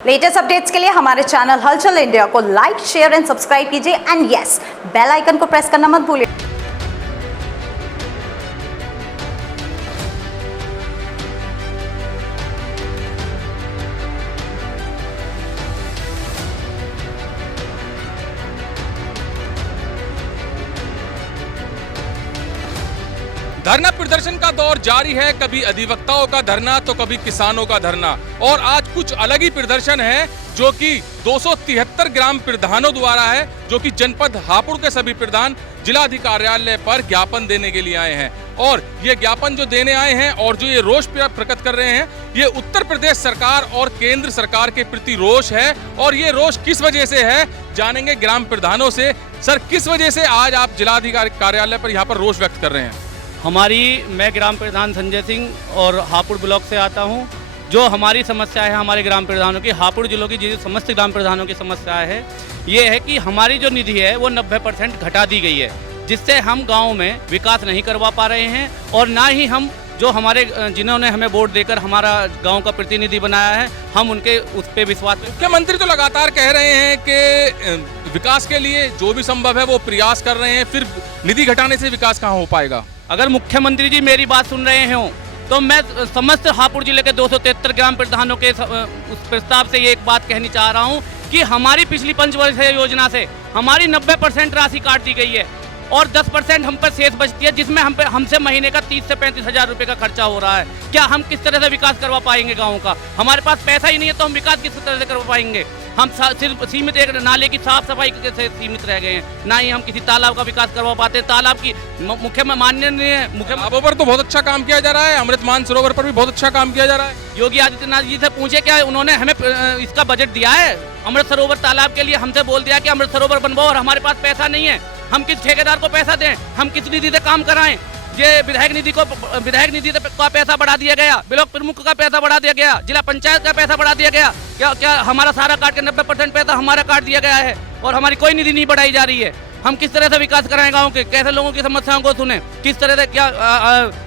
Latest updates के लिए हमारे चैनल हलचल इंडिया को लाइक, शेयर एंड सब्सक्राइब कीजिए एंड यस, बेल आइकन को प्रेस करना मत भूलिए। धरना प्रदर्शन का दौर जारी है। कभी अधिवक्ताओं का धरना तो कभी किसानों का धरना, और आज कुछ अलग ही प्रदर्शन है जो कि 273 ग्राम प्रधानों द्वारा है, जो कि जनपद हापुड़ के सभी प्रधान जिलाधिकारी कार्यालय पर ज्ञापन देने के लिए आए हैं। और ये ज्ञापन जो देने आए हैं और जो ये रोष प्रकट कर रहे हैं, ये उत्तर प्रदेश सरकार और केंद्र सरकार के प्रति रोष है। और ये रोष किस वजह से है जानेंगे ग्राम प्रधानों से। सर, किस वजह से आज आप जिलाधिकारी कार्यालय पर यहाँ पर रोष व्यक्त कर रहे हैं? मैं ग्राम प्रधान संजय सिंह और हापुड़ ब्लॉक से आता हूं। जो हमारी समस्या है हमारे ग्राम प्रधानों की, हापुड़ जिलों की जो समस्त ग्राम प्रधानों की समस्या है, ये है कि हमारी जो निधि है वो 90% घटा दी गई है, जिससे हम गाँव में विकास नहीं करवा पा रहे हैं। और ना ही हम जो हमारे जिन्होंने हमें वोट देकर हमारा गांव का प्रतिनिधि बनाया है, हम उनके उस पर विश्वास। मुख्यमंत्री तो लगातार कह रहे हैं कि विकास के लिए जो भी संभव है वो प्रयास कर रहे हैं, फिर निधि घटाने से विकास कहाँ हो पाएगा? अगर मुख्यमंत्री जी मेरी बात सुन रहे हों तो मैं समस्त हापुड़ जिले के 273 ग्राम प्रधानों के उस प्रस्ताव से ये एक बात कहनी चाह रहा हूँ कि हमारी पिछली पंचवर्षीय योजना से हमारी 90% राशि काट दी गई है और 10% हम पर शेष बचती है, जिसमें हमसे महीने का 30 से 35 हज़ार रुपये का खर्चा हो रहा है। क्या हम किस तरह से विकास करवा पाएंगे गाँव का? हमारे पास पैसा ही नहीं है तो हम विकास किस तरह से करवा पाएंगे? हम सिर्फ सीमित एक नाले की साफ सफाई से सीमित रह गए हैं, ना ही हम किसी तालाब का विकास करवा पाते हैं। तालाब की मुख्यमंत्री पर तो बहुत अच्छा काम किया जा रहा है, अमृत मानसरोवर पर भी बहुत अच्छा काम किया जा रहा है। योगी आदित्यनाथ जी से पूछे, क्या उन्होंने हमें इसका बजट दिया है? अमृत सरोवर तालाब के लिए हमसे बोल दिया कि अमृत सरोवर बनवाओ, और हमारे पास पैसा नहीं है। हम किस ठेकेदार को पैसा दें? हम किस निधि से काम कराएं? ये विधायक निधि का पैसा बढ़ा दिया गया, ब्लॉक प्रमुख का पैसा बढ़ा दिया गया, जिला पंचायत का पैसा बढ़ा दिया गया। क्या हमारा सारा काट के 90% पैसा हमारा काट दिया गया है और हमारी कोई निधि नहीं बढ़ाई जा रही है। हम किस तरह से विकास कराएं गाँव के? कैसे लोगों की समस्याओं को सुने? किस तरह से क्या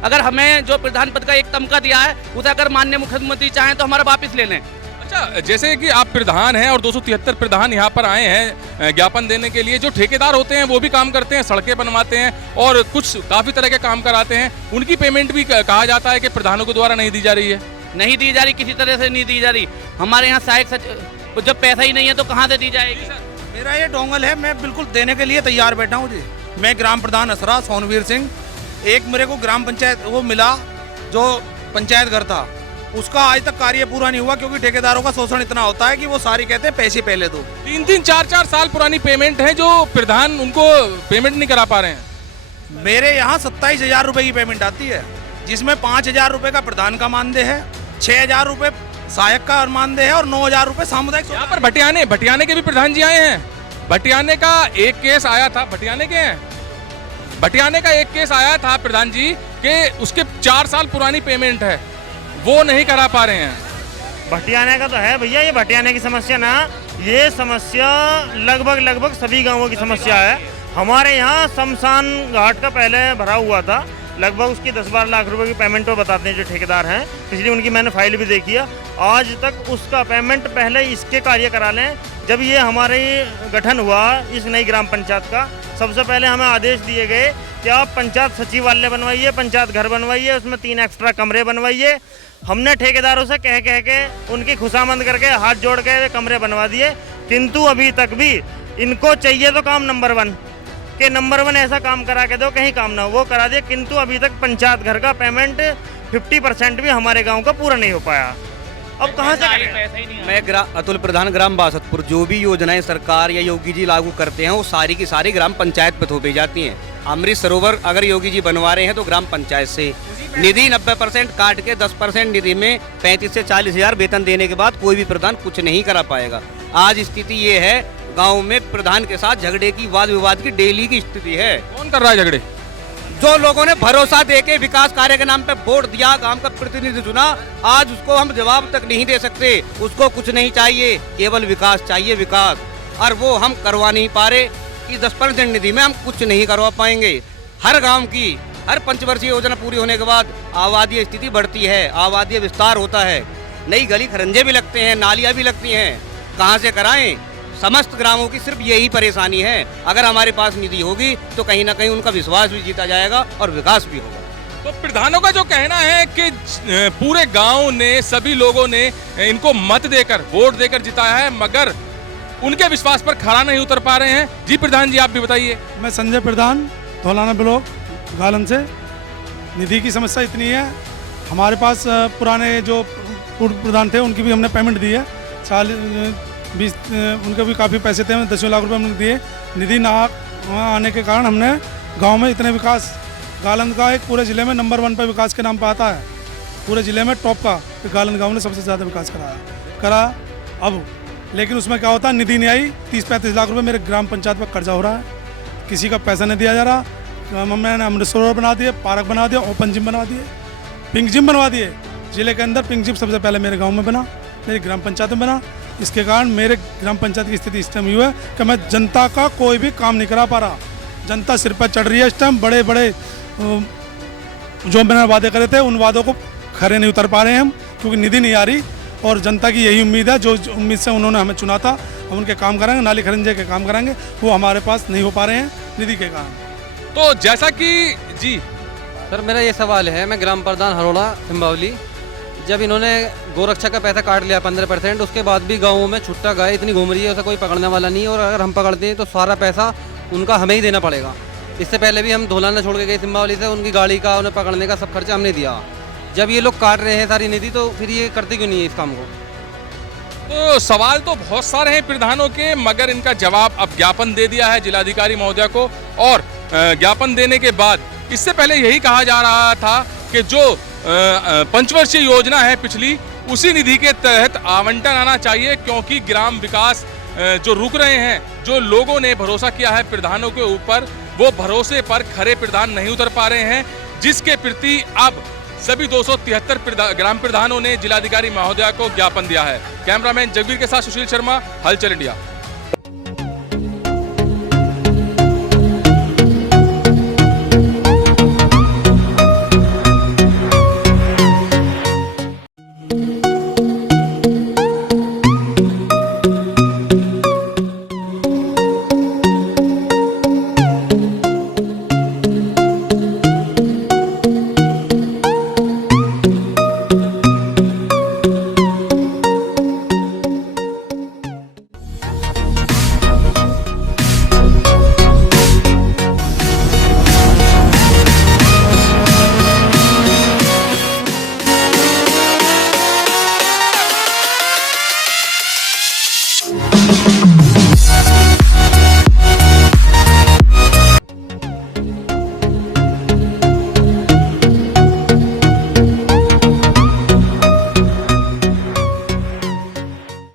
अगर हमें जो प्रधान पद का एक तमगा दिया है उसे अगर माननीय मुख्यमंत्री चाहें तो हमारा वापस ले लें। अच्छा, जैसे कि आप प्रधान हैं और 273 प्रधान यहाँ पर आए हैं ज्ञापन देने के लिए, जो ठेकेदार होते हैं वो भी काम करते हैं, सड़कें बनवाते हैं और कुछ काफी तरह के काम कराते हैं, उनकी पेमेंट भी कहा जाता है कि प्रधानों के द्वारा नहीं दी जा रही है। नहीं दी जा रही, किसी तरह से नहीं दी जा रही। हमारे यहाँ सहायक जब पैसा ही नहीं है तो कहाँ से दी जाएगी? मेरा ये डोंगल है, मैं बिल्कुल देने के लिए तैयार बैठा हूँ जी। मैं ग्राम प्रधान असरा सोनवीर सिंह। एक मेरे को ग्राम पंचायत वो मिला जो पंचायत घर था, उसका आज तक कार्य पूरा नहीं हुआ, क्योंकि ठेकेदारों का शोषण इतना होता है कि वो सारी कहते हैं पैसे पहले दो। 3-3, 4-4 साल पुरानी पेमेंट है जो प्रधान उनको पेमेंट नहीं करा पा रहे हैं। मेरे यहाँ 27,000 रुपए की पेमेंट आती है, जिसमें 5,000 रुपए का प्रधान का मानदेय है, 6,000 रुपए सहायक का मानदेय है और 9,000 रुपए सामुदायिक। यहाँ पर भटियाने के भी प्रधान जी आए हैं। भटियाने का एक केस आया था, भटियाने का एक केस आया था प्रधान जी के, उसके 4 साल पुरानी पेमेंट है, वो नहीं करा पा रहे हैं। भटियाने का तो है भैया, ये भटियाने की समस्या ना, ये समस्या लगभग सभी गांवों की समस्या है। हमारे यहाँ शमशान घाट का पहले भरा हुआ था, लगभग उसकी 10-12 लाख रुपए की पेमेंट वो बताते हैं जो ठेकेदार हैं, इसलिए उनकी मैंने फाइल भी देखी है। आज तक उसका पेमेंट पहले इसके कार्य करा लें। जब ये हमारे गठन हुआ इस नई ग्राम पंचायत का, सबसे पहले हमें आदेश दिए गए कि आप पंचायत सचिवालय बनवाइए, पंचायत घर बनवाइए, उसमें 3 एक्स्ट्रा कमरे बनवाइए। हमने ठेकेदारों से कह के उनकी खुशामंद करके हाथ जोड़ के कमरे बनवा दिए, किंतु अभी तक भी इनको चाहिए तो काम नंबर 1 के नंबर 1 ऐसा काम करा के दो, कहीं काम ना हो, वो करा दिए। किंतु अभी तक पंचायत घर का पेमेंट 50% भी हमारे गाँव का पूरा नहीं हो पाया। अब कहाँ से करें? मैं अतुल प्रधान ग्राम बासतपुर। जो भी योजनाएं सरकार या योगी जी लागू करते हैं वो सारी की सारी ग्राम पंचायत पे थोपी जाती हैं। अमृत सरोवर अगर योगी जी बनवा रहे हैं तो ग्राम पंचायत से निधि 90% काट के 10% निधि में 35 से 40 हज़ार वेतन देने के बाद कोई भी प्रधान कुछ नहीं करा पाएगा। आज स्थिति ये है, गाँव में प्रधान के साथ झगड़े की, वाद विवाद की डेली की स्थिति है। कौन कर रहा है झगड़े? जो लोगों ने भरोसा देके विकास कार्य के नाम पे वोट दिया, गांव का प्रतिनिधि चुना, आज उसको हम जवाब तक नहीं दे सकते। उसको कुछ नहीं चाहिए, केवल विकास चाहिए, विकास, और वो हम करवा नहीं पा रहे कि 10% निधि में हम कुछ नहीं करवा पाएंगे। हर गांव की हर पंचवर्षीय योजना पूरी होने के बाद आबादी स्थिति बढ़ती है, आबादी विस्तार होता है, नई गली खरंजे भी लगते हैं, नालियाँ भी लगती हैं, कहाँ से कराएं? समस्त ग्रामों की सिर्फ यही परेशानी है। अगर हमारे पास निधि होगी तो कहीं ना कहीं उनका विश्वास भी जीता जाएगा और विकास भी होगा। तो प्रधानों का जो कहना है कि पूरे गांव ने, सभी लोगों ने इनको मत देकर, वोट देकर जिताया है, मगर उनके विश्वास पर खरा नहीं उतर पा रहे हैं। जी प्रधान जी, आप भी बताइए। मैं संजय प्रधान, धौलाना ब्लॉक गालन से। निधि की समस्या इतनी है, हमारे पास पुराने जो पूर्व प्रधान थे उनकी भी हमने पेमेंट दी है, 20 उनके भी काफ़ी पैसे थे, 10 लाख रुपए हमने दिए। निधि ना आने के कारण हमने गांव में इतने विकास, गालन का एक पूरे ज़िले में नंबर 1 पर विकास के नाम पर आता है, पूरे ज़िले में टॉप का गालन गांव ने सबसे ज़्यादा विकास करा। अब लेकिन उसमें क्या होता है, निधि नहीं आई। 30-35 लाख रुपए मेरे ग्राम पंचायत पर कर्जा हो रहा है, किसी का पैसा नहीं दिया जा रहा। मैंने अमृत सरोवर बना दिए, पार्क बना दिया, ओपन जिम बनवा दिए, पिंक जिम बनवा दिए। ज़िले के अंदर पिंक जिम सबसे पहले मेरे गाँव में बना, मेरी ग्राम पंचायत में बना। इसके कारण मेरे ग्राम पंचायत की स्थिति इस टाइम हुई है कि मैं जनता का कोई भी काम नहीं करा पा रहा। जनता सिर पर चढ़ रही है इस टाइम। बड़े बड़े जो मैंने वादे करे थे उन वादों को खरे नहीं उतर पा रहे हैं हम, क्योंकि निधि नहीं आ रही। और जनता की यही उम्मीद है, जो उम्मीद से उन्होंने हमें चुना था, हम उनके काम कराएंगे, नाली खरंजे के काम कराएंगे, वो हमारे पास नहीं हो पा रहे हैं निधि के कारण। तो जैसा कि जी सर, मेरा ये सवाल है, मैं ग्राम प्रधान हरोड़ा सिंबावली, जब इन्होंने गोरक्षा का पैसा काट लिया 15%, उसके बाद भी गाँवों में छुट्टा गाय इतनी घूम रही है, उसे कोई पकड़ने वाला नहीं, और अगर हम पकड़ते हैं तो सारा पैसा उनका हमें ही देना पड़ेगा। इससे पहले भी हम धौलाना छोड़ के गए सिंबावली से, उनकी गाड़ी का, उन्हें पकड़ने का सब खर्चा हमने दिया। जब ये लोग काट रहे हैं सारी निधि, तो फिर ये करते क्यों नहीं है इस काम को? तो सवाल तो बहुत सारे हैं प्रधानों के, मगर इनका जवाब अब ज्ञापन दे दिया है जिलाधिकारी महोदया को। और ज्ञापन देने के बाद इससे पहले यही कहा जा रहा था कि जो पंचवर्षीय योजना है पिछली, उसी निधि के तहत आवंटन आना चाहिए, क्योंकि ग्राम विकास जो रुक रहे हैं, जो लोगों ने भरोसा किया है प्रधानों के ऊपर, वो भरोसे पर खरे प्रधान नहीं उतर पा रहे हैं, जिसके प्रति अब सभी 273 ग्राम प्रधानों ने जिलाधिकारी महोदया को ज्ञापन दिया है। कैमरामैन जगवीर के साथ सुशील शर्मा, हलचल इंडिया।